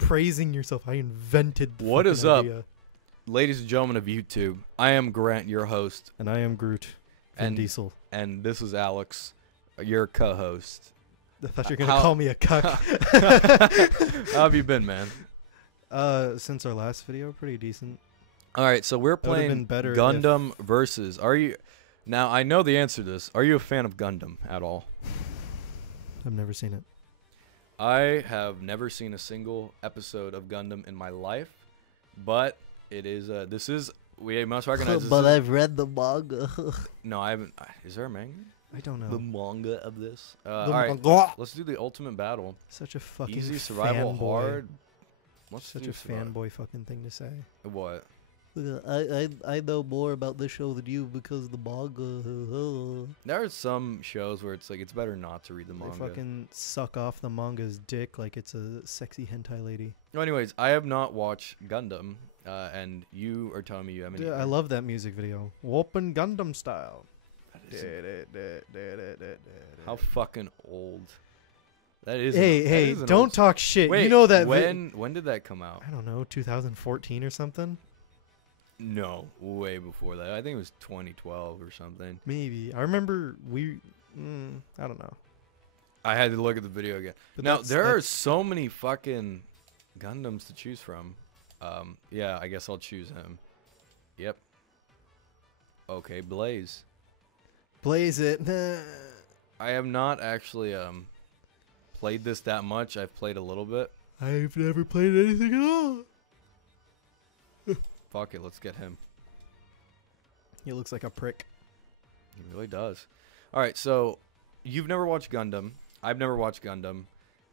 praising yourself. I invented the What is idea. up, ladies and gentlemen of YouTube? I am Grant, your host. And I am Groot. And Diesel. And this is Alex, your co-host. I thought you were going to call me a cuck. How have you been, man? Since our last video, pretty decent. All right, so we're playing Gundam Versus. Are you... Now, I know the answer to this. Are you a fan of Gundam at all? I've never seen it. I have never seen a single episode of Gundam in my life, but it is, this is... We must recognize this. But I've read the manga. No, I haven't. Is there a manga? I don't know. The manga of this. The manga. Let's do the ultimate battle. Such a fucking easy, survival, fanboy. hard. What's such a fanboy fucking thing to say. What? I know more about this show than you because of the manga. There are some shows where it's like it's better not to read the manga. They fucking suck off the manga's dick like it's a sexy hentai lady. No, anyways, I have not watched Gundam, and you are telling me you haven't. Dude, I love that music video. Open Gundam style. How fucking old? That is. Hey, don't talk shit. Wait, you know that. When did that come out? I don't know, 2014 or something. No, way before that. I think it was 2012 or something. Maybe. I remember I don't know. I had to look at the video again. But now, there are so many fucking Gundams to choose from. Yeah, I guess I'll choose him. Yep. Okay, Blaze. Blaze it. I have not actually played this that much. I've played a little bit. I've never played anything at all. Fuck it, let's get him. He looks like a prick. He really does. Alright, so you've never watched Gundam. I've never watched Gundam.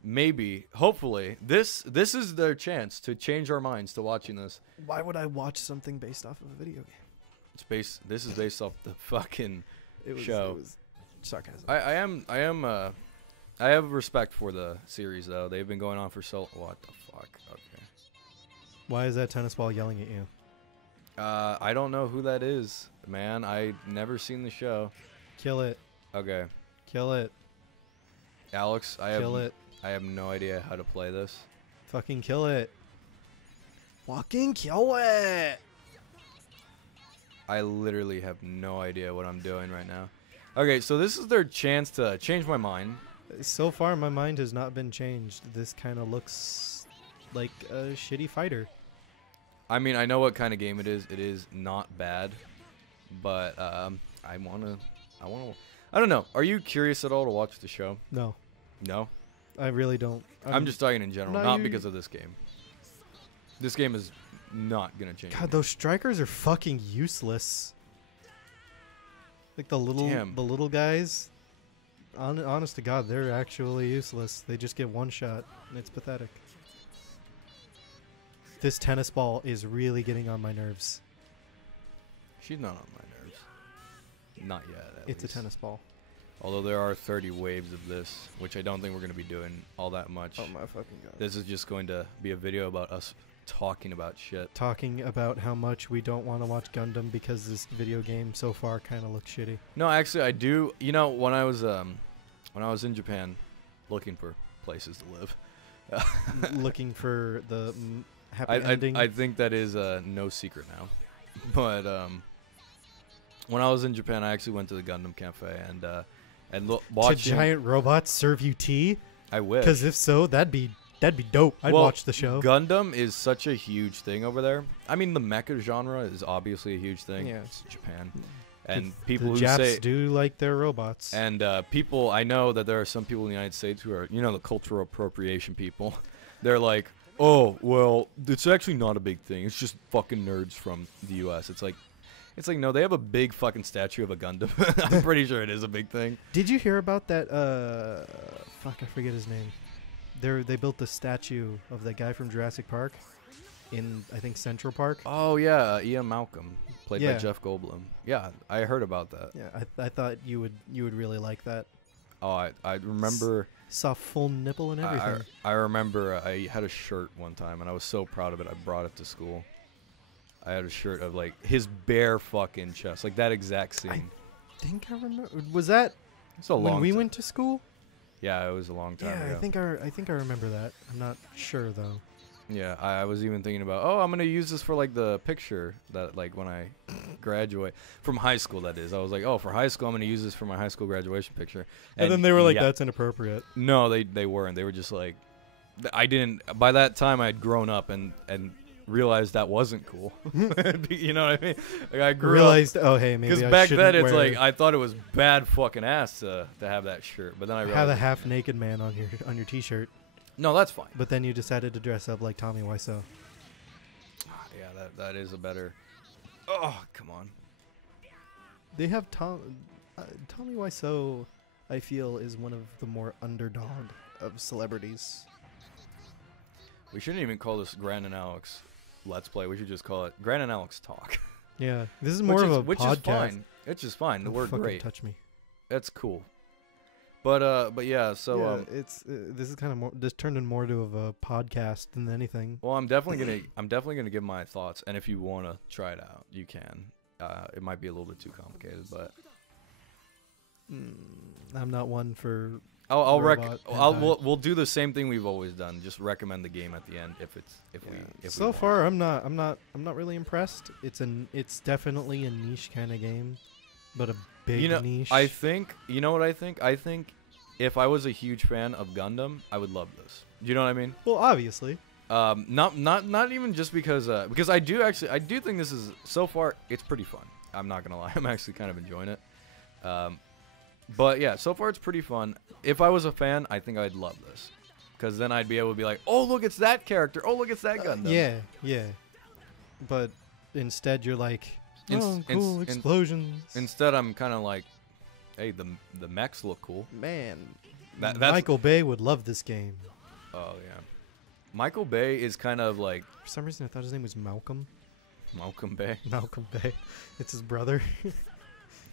Maybe, hopefully, this is their chance to change our minds to watching this. Why would I watch something based off of a video game? This is based off the fucking show. It was sarcasm. I have respect for the series though. They've been going on for so. What the fuck? Okay. Why is that tennis ball yelling at you? I don't know who that is, man. I never seen the show. Kill it. Okay. Kill it. Alex, I have no idea how to play this. Fucking kill it. Fucking kill it. I literally have no idea what I'm doing right now. Okay, so this is their chance to change my mind. So far, my mind has not been changed. This kind of looks like a shitty fighter. I mean, I know what kind of game it is. It is not bad, but I don't know. Are you curious at all to watch the show? No. No? I really don't. I'm just talking in general, not because of this game. This game is not gonna change. God, those strikers are fucking useless. Like the little guys. Honest to God, they're actually useless. They just get one shot, and it's pathetic. This tennis ball is really getting on my nerves. She's not on my nerves. Not yet, at It's least. a tennis ball. Although there are 30 waves of this, which I don't think we're going to be doing all that much. Oh my fucking God. This is just going to be a video about us talking about shit. Talking about how much we don't want to watch Gundam because this video game so far kind of looks shitty. No, actually, I do. You know, when I was in Japan, looking for places to live, looking for the happy ending. I think that is no secret now. But when I was in Japan, I actually went to the Gundam Cafe and watched. Did giant robots serve you tea? I wish. Because if so, that'd be dope. I'd watch the show. Gundam is such a huge thing over there. I mean, the mecha genre is obviously a huge thing. Yeah, it's Japan, and people the who Japs say do like their robots. And people, I know that there are some people in the United States who are, the cultural appropriation people. They're like, oh, well, it's actually not a big thing. It's just fucking nerds from the U.S. It's like, no, they have a big fucking statue of a Gundam. I'm pretty sure it is a big thing. Did you hear about that? Fuck, I forget his name. They built the statue of that guy from Jurassic Park in, I think, Central Park. Oh, yeah, Ian Malcolm, played by Jeff Goldblum. Yeah, I heard about that. Yeah, I thought you would really like that. Oh, I remember. Saw full nipple and everything. I remember I had a shirt one time, and I was so proud of it. I brought it to school. I had a shirt of, like, his bare fucking chest. Like, that exact scene. I think I remember. Was that when we went to school? Yeah, it was a long time ago. I think I remember that. I'm not sure, though. Yeah, I was even thinking about, oh, I'm gonna use this for like the picture that like when I graduate from high school. That is, I was like, oh, for high school, I'm gonna use this for my high school graduation picture. And then they were like, that's inappropriate. No, they weren't. They were just like, I didn't. By that time, I'd grown up and realized that wasn't cool. You know what I mean? Like I realized, oh hey, maybe because back then it's like I thought it was bad fucking ass to have that shirt, but then I realized have a half naked man on your t-shirt. No, that's fine. But then you decided to dress up like Tommy Wiseau. Yeah, that is a better. Oh, come on. They have Tommy Wiseau. I feel is one of the more underdog of celebrities. We shouldn't even call this Gran and Alex Let's Play. We should just call it Gran and Alex Talk. Yeah, this is more of a which podcast. Is fine. It's just fine. The word great. Touch me. That's cool. But yeah, so yeah, it's this is kind of more. This turned in more to of a podcast than anything. Well, I'm definitely gonna give my thoughts, and if you wanna try it out, you can. It might be a little bit too complicated, but I'm not one for. We'll do the same thing we've always done. Just recommend the game at the end if we. So far, I'm not really impressed. It's definitely a niche kind of game, but a big niche. I think you know what I think. I think if I was a huge fan of Gundam, I would love this. Do you know what I mean? Well, obviously. Not even just because I do think this is so far it's pretty fun. I'm not gonna lie. I'm actually kind of enjoying it. But yeah, so far it's pretty fun. If I was a fan, I think I'd love this, because then I'd be able to be like, oh look, it's that character. Oh look, it's that Gundam. Yeah. But instead, you're like, oh, cool explosions. Instead, I'm kind of like, hey, the mechs look cool. Man, that's Michael Bay would love this game. Oh yeah, Michael Bay is kind of like. For some reason, I thought his name was Malcolm. Malcolm Bay. Malcolm Bay. It's his brother.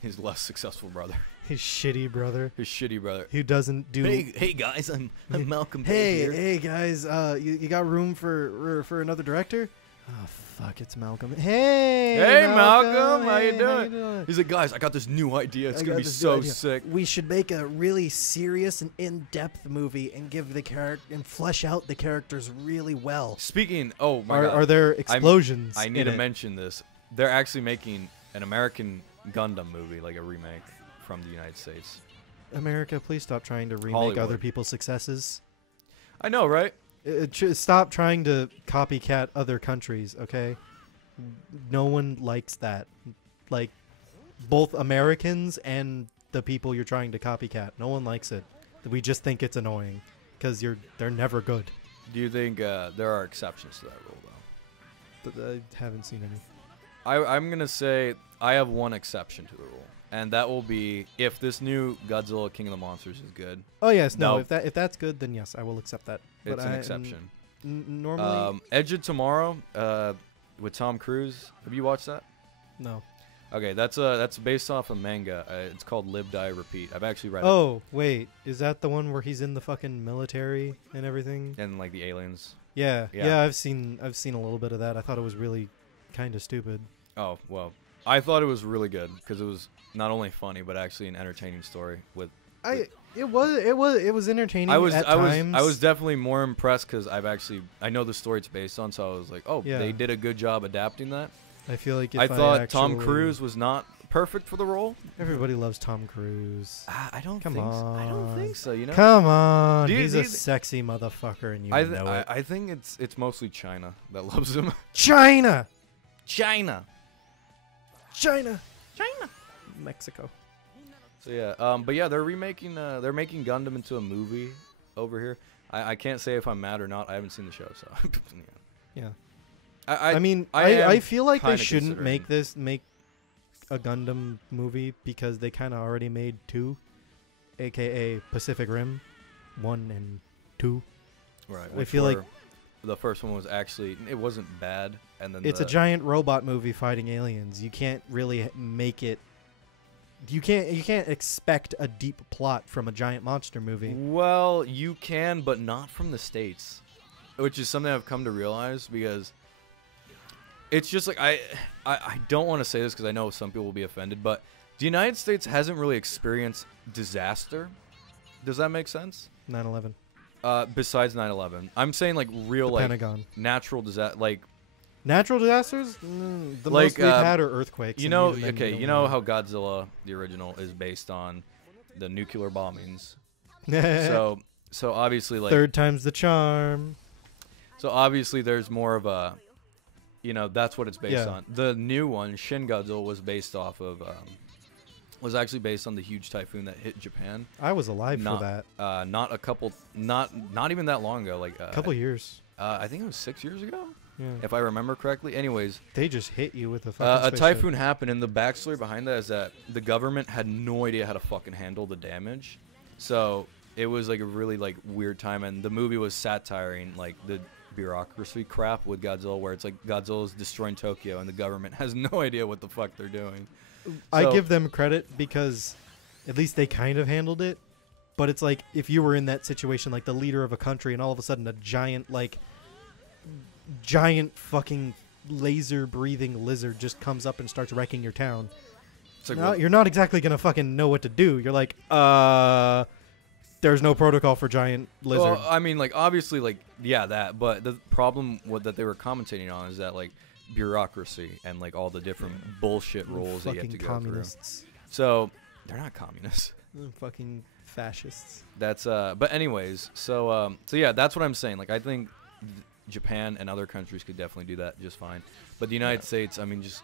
His less successful brother. His shitty brother. His shitty brother. Who doesn't do. Hey guys, I'm Malcolm Bay. Hey guys, you got room for another director? Oh fuck, it's Malcolm. Hey Malcolm, how you How doing? you doing? He's like, guys, I got this new idea. It's gonna be so sick. We should make a really serious and in-depth movie and give the character and flesh out the characters really well. Speaking, oh my god, are there explosions? I need to mention this. They're actually making an American Gundam movie, like a remake from the United States. America, please stop trying to remake Hollywood. other people's successes. I know, right? Stop trying to copycat other countries, okay? No one likes that. Like, both Americans and the people you're trying to copycat. No one likes it. We just think it's annoying because they're never good. Do you think there are exceptions to that rule, though? But I haven't seen any. I'm going to say I have one exception to the rule, and that will be if this new Godzilla King of the Monsters is good. Oh, yes. No, if that's good, then yes, I will accept that. It's an exception. Normally... Edge of Tomorrow with Tom Cruise. Have you watched that? No. Okay, that's based off a manga. It's called Live, Die, Repeat. I've actually read it. Oh, wait. Is that the one where he's in the fucking military and everything? And, like, the aliens. Yeah. I've seen a little bit of that. I thought it was really kind of stupid. Oh, well, I thought it was really good because it was not only funny but actually an entertaining story. It was entertaining. I was definitely more impressed because I know the story it's based on, so I was like, oh, yeah. They did a good job adapting that. I feel like I thought Tom Cruise was not perfect for the role. Everybody loves Tom Cruise. I don't think so. You know, come on, he's a sexy motherfucker, and you know it. I think it's mostly China that loves him. China. Mexico. So yeah, but yeah, they're making Gundam into a movie over here. I can't say if I'm mad or not. I haven't seen the show, so yeah. I feel like they shouldn't make a Gundam movie because they kind of already made 2, aka Pacific Rim 1 and 2. Right. I feel like the first one was it wasn't bad, and then it's a giant robot movie fighting aliens. You can't really make it. You can't expect a deep plot from a giant monster movie. Well, you can, but not from the States, which is something I've come to realize because it's just like I don't want to say this because I know some people will be offended, but the United States hasn't really experienced disaster. Does that make sense? 9/11. Besides 9/11, I'm saying like real The like Pentagon. natural disaster, like Natural disasters? The Like, most we've had are earthquakes. you and know, even then okay, don't you know really- how Godzilla, the original, is based on the nuclear bombings. So obviously like Third time's the charm. so obviously there's more of a, that's what it's based Yeah. on. The new one, Shin Godzilla, was based off of was actually based on the huge typhoon that hit Japan. I was alive Not for that. not even that long ago. Like A couple years. I think it was 6 years ago, Yeah. if I remember correctly. Anyways, They just hit you with a a fucking spaceship. typhoon happened, and the backstory behind that is that the government had no idea how to fucking handle the damage. So it was like a really like weird time, and the movie was satiring like the bureaucracy crap with Godzilla, where it's like Godzilla's destroying Tokyo, and the government has no idea what the fuck they're doing. I So- give them credit because at least they kind of handled it. But it's like if you were in that situation, like the leader of a country, and all of a sudden a giant fucking laser breathing lizard just comes up and starts wrecking your town. It's like, No, what- you're not exactly gonna fucking know what to do. You're like, there's no protocol for giant lizard. Well, I mean, like obviously, like that. But the problem that they were commentating on is that like bureaucracy and like all the different bullshit rules that you have Fucking to go communists. through. So they're not communists. Fucking fascists. That's but anyways, so yeah, that's what I'm saying. Like I think Japan and other countries could definitely do that just fine. But the United States, I mean just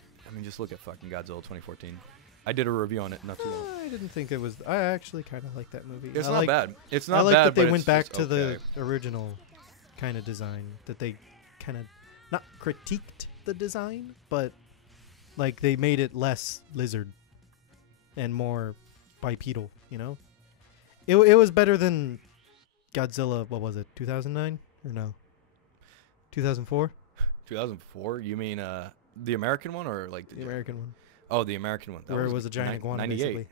look at fucking Godzilla 2014. I did a review on it not too long. I didn't think it was. I actually kind of like that movie. It's I not like, bad. It's I not like bad, that they but went it's back just to okay. the original kind of design. That they kind of not critiqued the design, but like they made it less lizard and more bipedal. You know, it was better than Godzilla. What was it? 2009 or no? 2004. 2004? You mean the American one or like The American one, Oh, the American one. That where it was was a giant iguana. 98. Basically.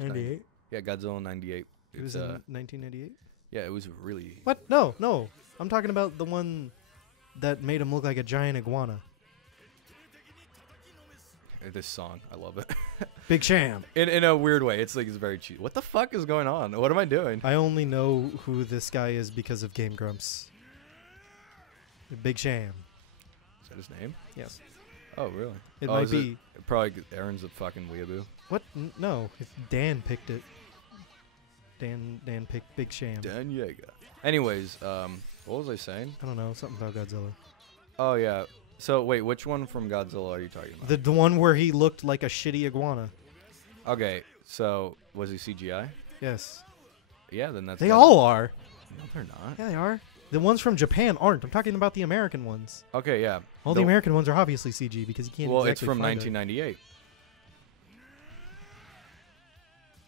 98. Yeah, Godzilla 98. It was in 1998. Yeah, it was really. What? No. I'm talking about the one that made him look like a giant iguana. This song, I love it. Big Sham. in a weird way, it's like it's very cheap. What the fuck is going on? What am I doing? I only know who this guy is because of Game Grumps. Big Sham. Is that his name? Yes. Oh, really? It Oh, might is be. Probably Aaron's a fucking weeaboo. What? No. If Dan picked it. Dan picked Big Sham. Dan Yeager. Anyways, what was I saying? I don't know. Something about Godzilla. Oh yeah. So wait, which one from Godzilla are you talking about? The one where he looked like a shitty iguana. Okay, so was he CGI? Yes. Yeah, then that's. They Godzilla. all are. No, they're not. Yeah, they are. The ones from Japan aren't. I'm talking about the American ones. Okay, yeah. All the American ones are obviously CG because you can't. Well, exactly it's from find 1998.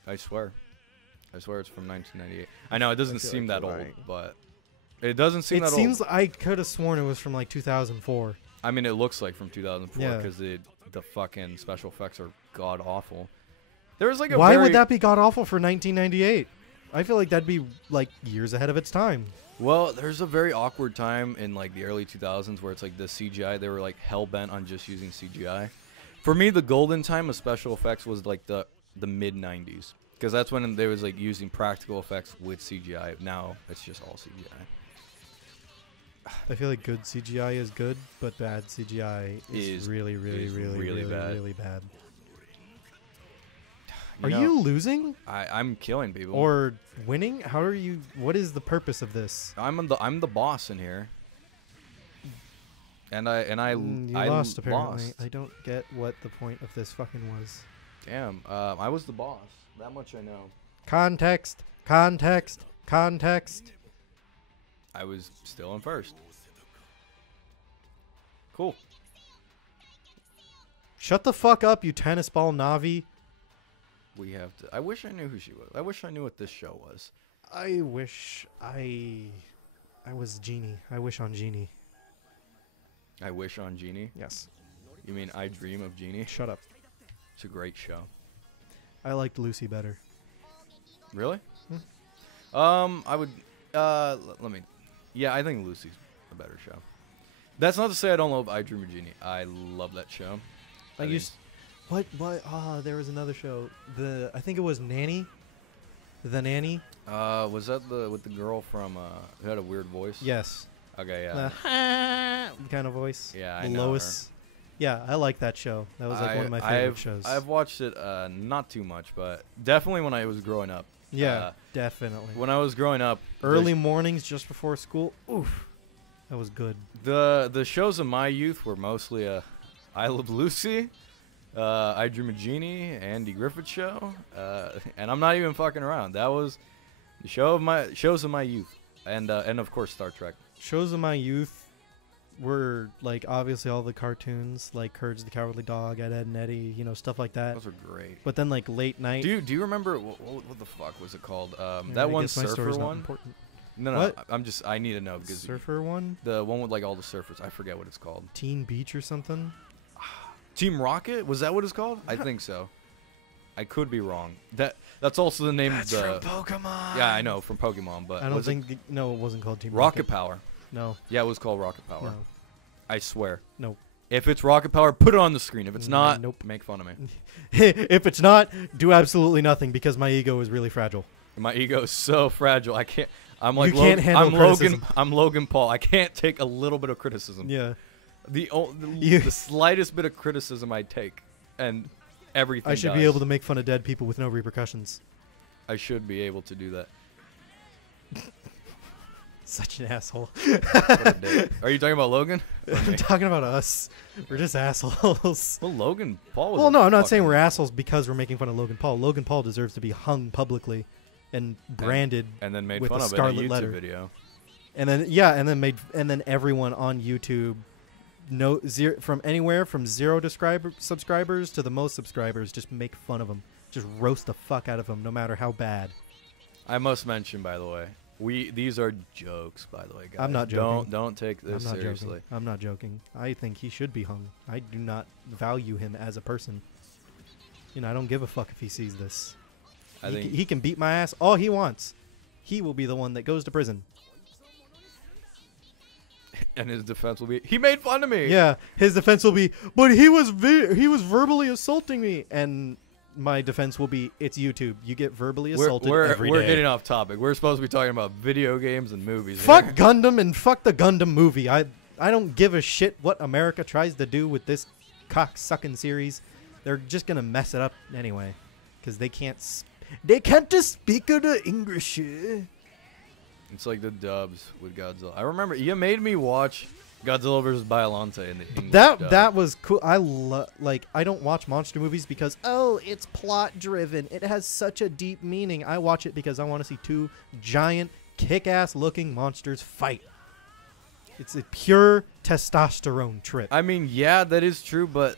I swear it's from 1998. I know it doesn't feel seem like that you're old, lying. but it doesn't seem It that seems old. I could have sworn it was from like 2004. I mean, it looks like from 2004 Yeah. because the fucking special effects are god awful. There was like a Why very, would that be god awful for 1998? I feel like that'd be like years ahead of its time. Well, there's a very awkward time in like the early 2000s where it's like the CGI, they were like hell bent on just using CGI. For me, the golden time of special effects was like the mid 90s because that's when they was like using practical effects with CGI. Now it's just all CGI. I feel like good CGI is good, but bad CGI is really bad. Are know, you losing I'm killing people. or winning? How are you? What is the purpose of this? I'm the boss in here. And I You I lost apparently. lost. I don't get what the point of this fucking was. Damn, I was the boss. That much I know. Context. I was still in first. Cool. Shut the fuck up, you tennis ball Navi. We have to. I wish I knew who she was. I wish I knew what this show was. I wish I was Genie. I wish on Genie. I wish on Genie. Yes. You mean I Dream of Genie? Shut up. It's a great show. I liked Lucy better. Really? I would. Let me. Yeah, I think Lucy's a better show. That's not to say I don't love I Dream of Genie. I love that show. What? There was another show. I think it was Nanny. The Nanny? Was that with the girl from who had a weird voice? Yes. Okay, yeah. The kind of voice. Yeah, I know Lois. Yeah, I like that show. That was like one of my favorite shows. I've watched it not too much, but definitely when I was growing up. Yeah, definitely. When I was growing up, early mornings just before school. Oof, that was good. The shows of my youth were mostly I Love Lucy, I Dream of Jeannie, Andy Griffith Show, and I'm not even fucking around. That was the shows of my youth, and of course Star Trek. Shows of my youth were like obviously all the cartoons like Courage the Cowardly Dog, Ed, Ed and Eddie, you know, stuff like that. Those are great. But then like late night. Do you remember what the fuck was it called? That one surfer one. No, what? I need to know because surfer one. The one with like all the surfers. I forget what it's called. Teen Beach or something. Team Rocket? Was that what it's called? I think so. I could be wrong. That's also the name That's of the from Pokemon. Yeah, I know, from Pokemon, but I don't think no, it wasn't called Team Rocket Power. No. Yeah, it was called Rocket Power. No. I swear. Nope. If it's Rocket Power, put it on the screen. If it's not, nope. Make fun of me. If it's not, do absolutely nothing because my ego is really fragile. My ego is so fragile. I can't. I'm like you can't handle criticism. I'm Logan Paul. I can't take a little bit of criticism. Yeah. The slightest bit of criticism I take, and everything. I should be able to make fun of dead people with no repercussions. I should be able to do that. Such an asshole. Are you talking about Logan? I'm talking about us. We're just assholes. Well, Logan Paul was well, no, I'm not saying we're assholes because we're making fun of Logan Paul. Logan Paul deserves to be hung publicly and branded and then made with fun a of scarlet in a YouTube letter. video. And then and then everyone on YouTube from anywhere from 0 subscribers to the most subscribers just make fun of him. Just roast the fuck out of him no matter how bad. I must mention, by the way, these are jokes, by the way, guys. I'm not joking. Don't take this seriously. I'm not joking. I think he should be hung. I do not value him as a person. You know, I don't give a fuck if he sees this. He can beat my ass all he wants. He will be the one that goes to prison. And his defense will be, he made fun of me. Yeah, his defense will be, but he was verbally assaulting me. And my defense will be, it's YouTube. You get verbally assaulted every day. We're getting off topic. We're supposed to be talking about video games and movies. Fuck Gundam and fuck the Gundam movie. I don't give a shit what America tries to do with this cock-sucking series. They're just going to mess it up anyway. Because they can't just speak the English. It's like the dubs with Godzilla. I remember you made me watch Godzilla vs. Biollante in the English dub. That was cool. I don't watch monster movies because it's plot driven. It has such a deep meaning. I watch it because I want to see two giant kick-ass looking monsters fight. It's a pure testosterone trip. I mean, yeah, that is true, but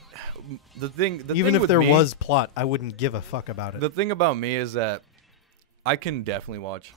even if there was plot, I wouldn't give a fuck about it. The thing about me is that I can definitely watch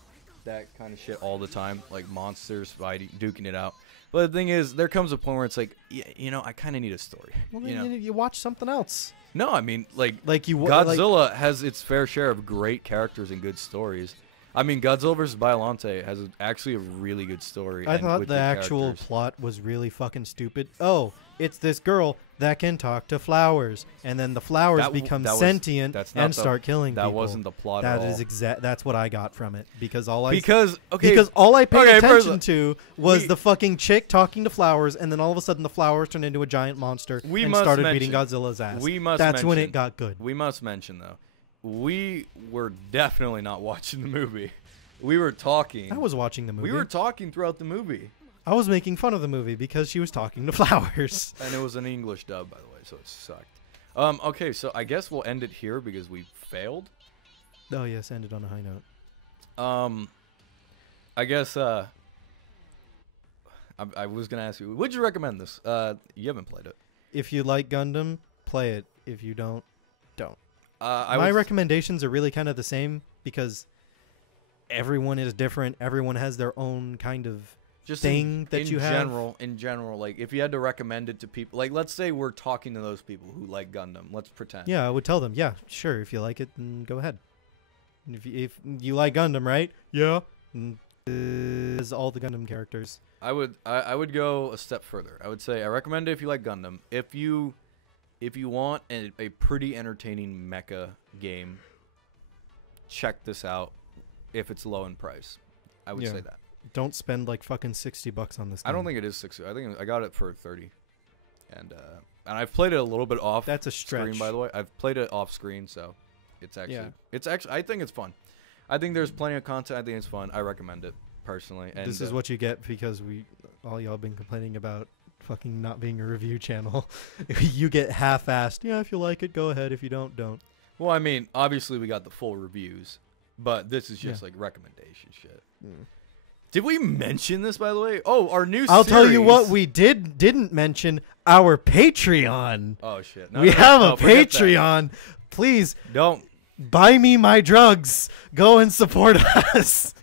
that kind of shit all the time, like monsters fighting, duking it out. But the thing is, there comes a point where it's like, you know, I kind of need a story. Well, then you watch something else. No, I mean, Godzilla has its fair share of great characters and good stories. I mean, Godzilla vs. Biollante has actually a really good story. I thought the actual plot was really fucking stupid. Oh, it's this girl that can talk to flowers, and then the flowers become sentient and start killing people. That wasn't the plot at all. That is that's what I got from it because all I paid attention to was the fucking chick talking to flowers, and then all of a sudden the flowers turned into a giant monster and started beating Godzilla's ass. That's when it got good. We must mention though, we were definitely not watching the movie. We were talking. I was watching the movie. We were talking throughout the movie. I was making fun of the movie because she was talking to flowers. And it was an English dub, by the way, so it sucked. Okay, so I guess we'll end it here because we failed. Oh, yes, end it on a high note. I guess, I was going to ask you, would you recommend this? You haven't played it. If you like Gundam, play it. If you don't, don't. My recommendations are really kind of the same because everyone is different. Everyone has their own kind of thing that you have. In general, like if you had to recommend it to people, like let's say we're talking to those people who like Gundam. Let's pretend. Yeah, I would tell them, yeah, sure. If you like it, then go ahead. If you like Gundam, right? Yeah. Is all the Gundam characters. I would go a step further. I would say I recommend it if you like Gundam. If you want a pretty entertaining mecha game, check this out. if it's low in price. I would Yeah. say that. Don't spend like fucking $60 on this game. I don't think it is 60. I think I got it for 30. And I've played it a little bit off. That's a stretch. Screen, by the way. I've played it off screen, so it's actually I think it's fun. I think there's plenty of content. I think it's fun. I recommend it personally. And This is what you get because all y'all been complaining about fucking not being a review channel. You get half-assed. Yeah, if you like it, go ahead. If you don't, don't. Well, I mean, obviously we got the full reviews, but this is just like recommendation shit. Did we mention this, by the way? Oh, our new I'll series. tell you what we didn't mention, our Patreon. Oh shit. We have a forget that. Patreon. Please Don't. buy me my drugs. Go and support us.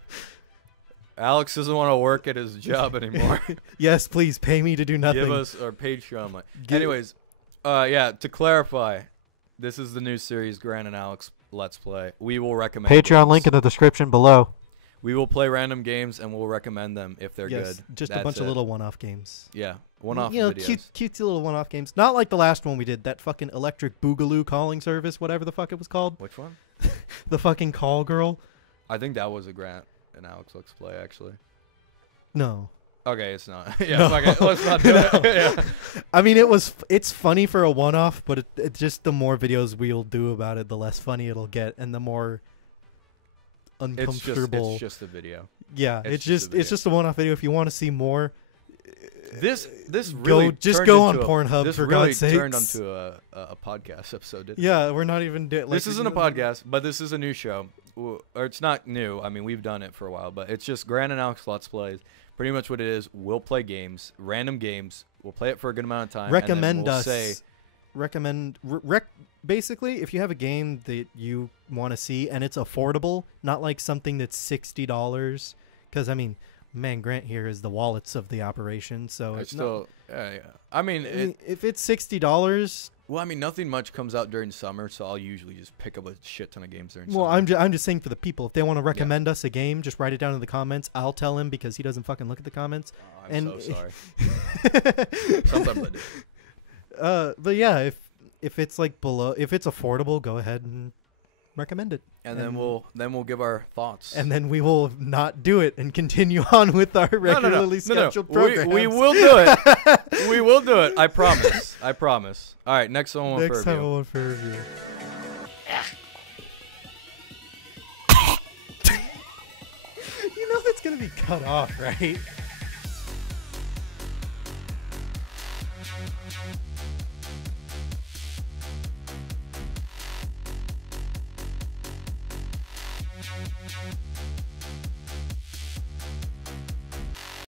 Alex doesn't want to work at his job anymore. Yes, please pay me to do nothing. Give us our Patreon money. Anyways, yeah, to clarify, this is the new series, Grant and Alex Let's Play. We will recommend Patreon games. link in the description below. We will play random games and we'll recommend them if they're Yes, good. just a That's bunch of it. little one-off games. Yeah, one-off videos. Cutesy little one-off games. Not like the last one we did, that fucking electric boogaloo calling service, whatever the fuck it was called. Which one? The fucking call girl. I think that was a Grant and Alex Let's Play, actually. No. Okay, it's not. Yeah, No. fuck it. Let's not do No. it. Yeah. I mean, it's funny for a one-off, but it's just the more videos we'll do about it, the less funny it'll get, and the more uncomfortable. It's just a video. Yeah, it's it's just a one-off video. If you want to see more, This really go on turned into Pornhub this for really God's sakes. turned into a podcast episode. Didn't it? Yeah, we're not even doing. This isn't a podcast, but this is a new show. Or it's not new. I mean, we've done it for a while, but it's just Grant and Alex Let's Plays. Pretty much what it is. We'll play games, random games. We'll play it for a good amount of time. Recommend and then we'll us. Say, Basically, if you have a game that you want to see and it's affordable, not like something that's $60, because I mean, man, Grant here is the wallets of the operation, so it's not. yeah. I mean, If it's $60, well, I mean, nothing much comes out during summer, so I'll usually just pick up a shit ton of games during well, summer. I'm just saying for the people, if they want to recommend us a game, just write it down in the comments. I'll tell him because he doesn't fucking look at the comments. Oh, I'm and so sorry. Sometimes I do. But yeah, if it's like if it's affordable, go ahead and recommend it. And then we'll give our thoughts. And then we will not do it and continue on with our regularly scheduled programs. We will do it. We will do it. I promise. I promise. All right, next one for review. Next time one for review. You know it's gonna be cut off, right?